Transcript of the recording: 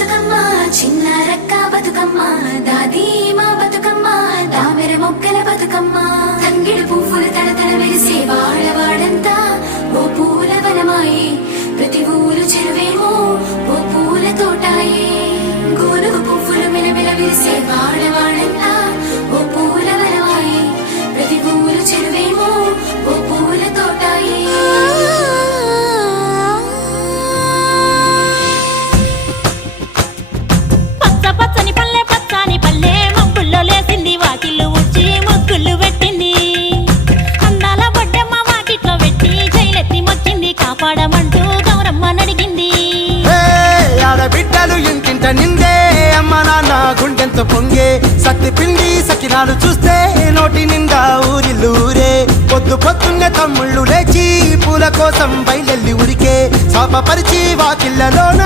బతుకమ్మ చిన్న రక్క బతుకమ్మ దాది మా బతుకమ్మ దామెర మొగ్గల బతుకమ్మ తంగిడు పువ్వులు తడతడ మెరిసే వాడవాడంతా ఓ పూల వనమాయే ప్రతి ఊరు చెరువేమో ఓ పూల తోటాయే గోరుగు పువ్వులు మెలమెల విరిసే వాడవాడంతా ఓ పూల వనమాయే ప్రతి ఊరు చెరువేమో ఓ పూల తోటాయే పచ్చని పల్లె పచ్చని పల్లె మబ్బుల్లో లేసింది వాకిళ్ళు ఊడ్చి ముగ్గులు పెట్టింది అందాల బొడ్డమ్మ వాకిట్లో పెట్టి జైలెత్తి మొక్కింది కాపాడమంటూ గౌరమ్మ నడిగింది ఆడబిడ్డలు ఇంటింట నిందే అమ్మ నాన్న గుండెంతో పొంగే సత్తి పిండి సకినాలు చూస్తే నోటి నిండా ఊరిల్లూరే పొద్దు పొద్దున్నే తమ్ముళ్ళు లేచి పూల కోసం బయలెల్లి ఉరికే శాపపరిచి వాకిళ్ళలోన